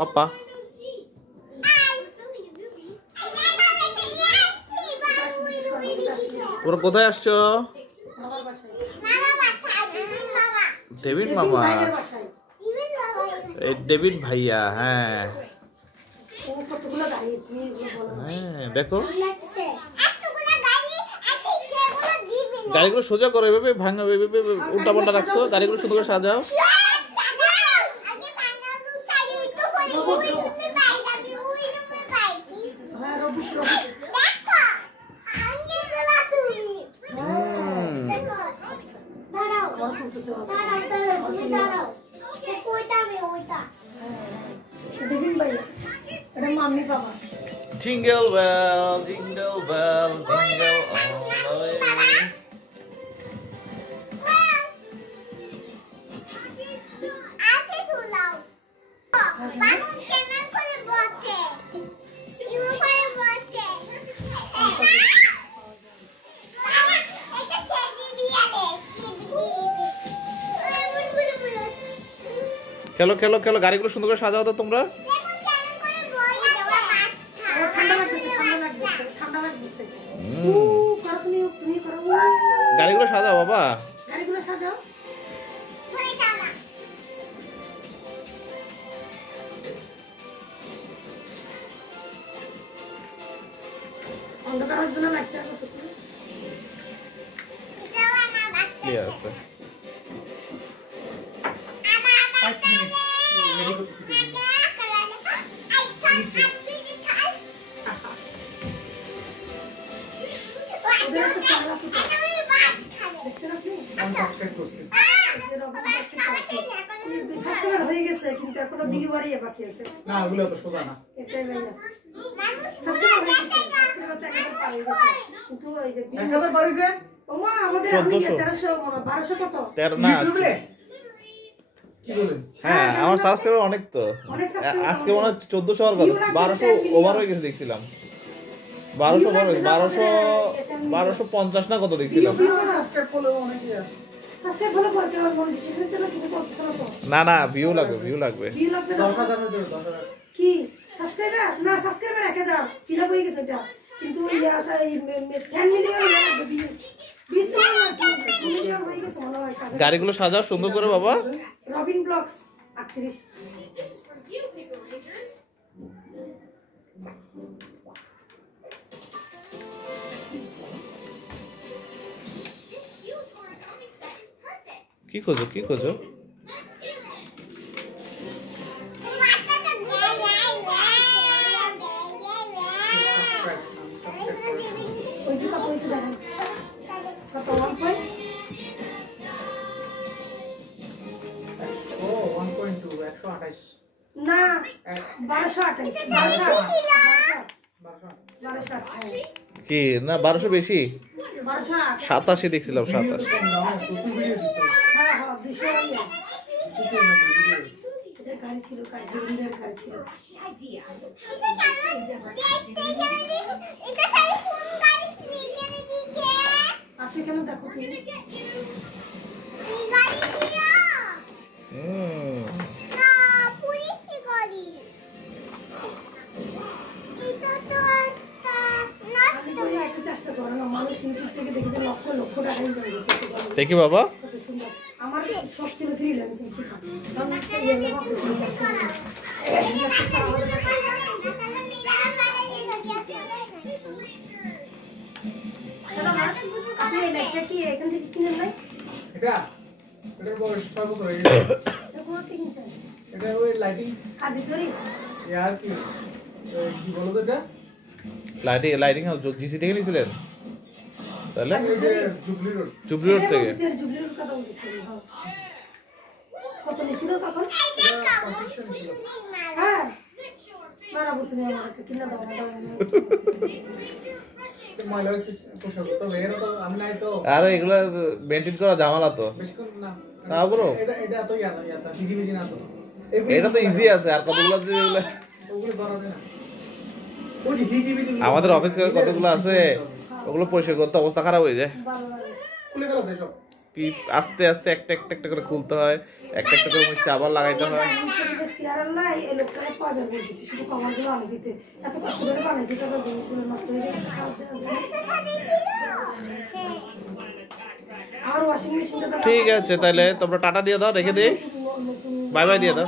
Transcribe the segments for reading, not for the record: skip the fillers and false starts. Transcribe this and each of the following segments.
পাপা তোমরা কোথায় আসছো? ডেভিড মামা, এই ডেভিড ভাইয়া। হ্যাঁ হ্যাঁ, দেখো গাড়িগুলো সোজা করো, এভাবে ভাঙা উল্টা পাল্টা রাখছো, গাড়িগুলো সুন্দর করে সাজাও। Jingle bell, jingle bell, jingle all the way. খেলো খেলো খেলো, গাড়িগুলো সুন্দর করে সাজাও তো তোমরা। গাড়িগুলো সাজাও বাবা, গাড়িগুলো সাজাও। অন্ধকার হচ্ছে না, লাগছে কি আছে? হ্যাঁ আমার সাবস্ক্রাইবার অনেক তো, আজকে মনে হয় 1400 আর কত 1200 ওভার হয়ে গেছে দেখছিলাম। 1250 না কত দেখছিলাম। না না, ভিউ লাগবে, ভিউ লাগবে। 10,000 কি সাবস্ক্রাইবার না, সাবস্ক্রাইবার 1000 ফিল আপ হয়ে গেছে এটা, কিন্তু ইয়া এই 10 মিলিয়ন 20 মিলিয়ন হয়ে গেছে মনে হয়। গাড়িগুলো সাজাও সুন্দর করে বাবা। রবিন ব্লগস 38। কি খোঁজো, কি খোঁজো? না 1228 কি না 1200 বেশি, 87 দেখছিলাম, 27। গাড়ি ছিল, গাড়ি ছিল। আসে কেন দেখো কি দেখি বাবা। আমার শখ ছিল ফ্রিল্যান্সিং শেখা, কি এখান থেকে কিনে নাই এটা, এটার বয়স 6 বছর হয়ে গেছে। এটা ওই লাইটিং কাজে করি यार কি বলো তো, এটা লাইটিং হাউস জিসি থেকে নিয়েছিলেন তাহলে? জুবলি রোড থেকে। জুবলি রোড কথা বলছিস? কত নিছিল তখন? কম্পিটিশন ছিল। হ্যাঁ বারাবো, তুমি আমাকে কিনা দাও না, তো ময়লা হইছে পোশাক তো বের তো আমি নাই তো। আরে এগুলা মেইনটেইন করা ঝামেলা তো বেশ কর না। তারপরও এটা তো ইয়াতা ইজি না তো, এটা তো ইজি আছে। আর কতগুলো আছে এগুলা, ওগুলো ধরা যায় না। ওই যে হিজি আমাদের অফিসে কতগুলো আছে, ওগুলো পরিষ্কার করতে অবস্থা খারাপ হয়ে যায়। খুলে গেল দেশ কি আস্তে আস্তে একটা একটা একটা করে খুলতে হয়, একটা একটা করে মুছে আবার লাগাইতে হয়। ঠিক আছে, তাহলে তোমরা টাটা দিয়ে দাও, রেখে দিই, বাই বাই দিয়ে দাও,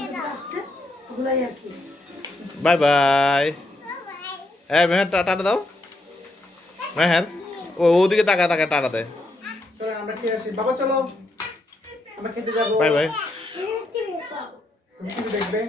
বাই বাই। হ্যাঁ মেহের টাটা দাও, মেহের ওদিকে তাকা তাকা টাটা দে, চলেন আমরা খেয়ে আসি। বাবা চলো আমরা খেতে যাবো। Bye bye. টিভি দেখবে।